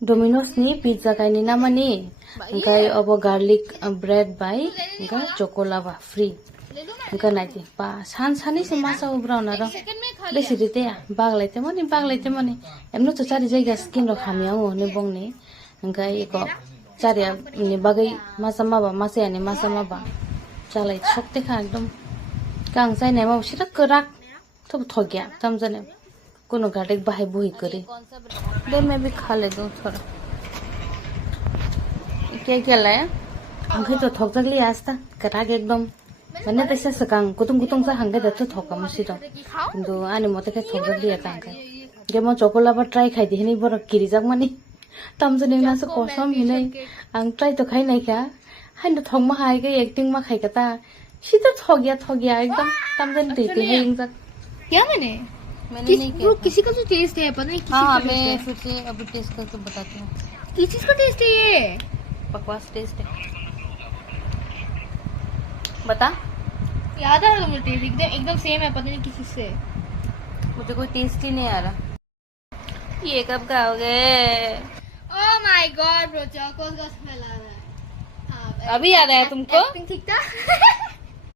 Domino's ni pizza kai ni namani kai obo garlic bread by ga chocolate free ga naiti pa san se masa ubrauna ro besi rite ya baglaite mani emno to chari jaiga skin ro khamia o ne bongni ngai ko chari ni bagai masa maba chalai shokte kha ekdom kang sai ne ma sira karak to thogya tamjane कोनो घाटे बाहे बुही करे दे मैं भी खा ले दूं थोड़ा क्या लाया अंखे तो थोक जगली आज तक कटाके एकदम मैंने तैसे सकांग कुतुम सा हंगे दत्तो थोका मुसी तो किंतु आने मोते के थोक जगली आता अंके के मो चोकोला पर ट्राई खाई दी नहीं बर किरी जाग मनी तम जने ना से कोसम ही नहीं अंग ट्राई तो खाई नहीं क्या हाय तो थोक मा हाय के एक्टिंग मा खाई कता सीधा थोगिया एकदम तम जने देते हैं इंग तक क्या मैंने नहीं किया किसी का तो टेस्ट है पता नहीं किसी का मैं फिर से अभी टेस्ट करके बताती हूँ किस चीज का टेस्ट है ये बकवास टेस्ट है बता याद आ रहा मुझे टेस्ट एकदम सेम है पता नहीं किसी से मुझे कोई टेस्ट ही नहीं आ रहा ये कब खाओगे oh my God bro Chocos का स्मेल आ रहा है अभी आ रहा है तुमको ठीक था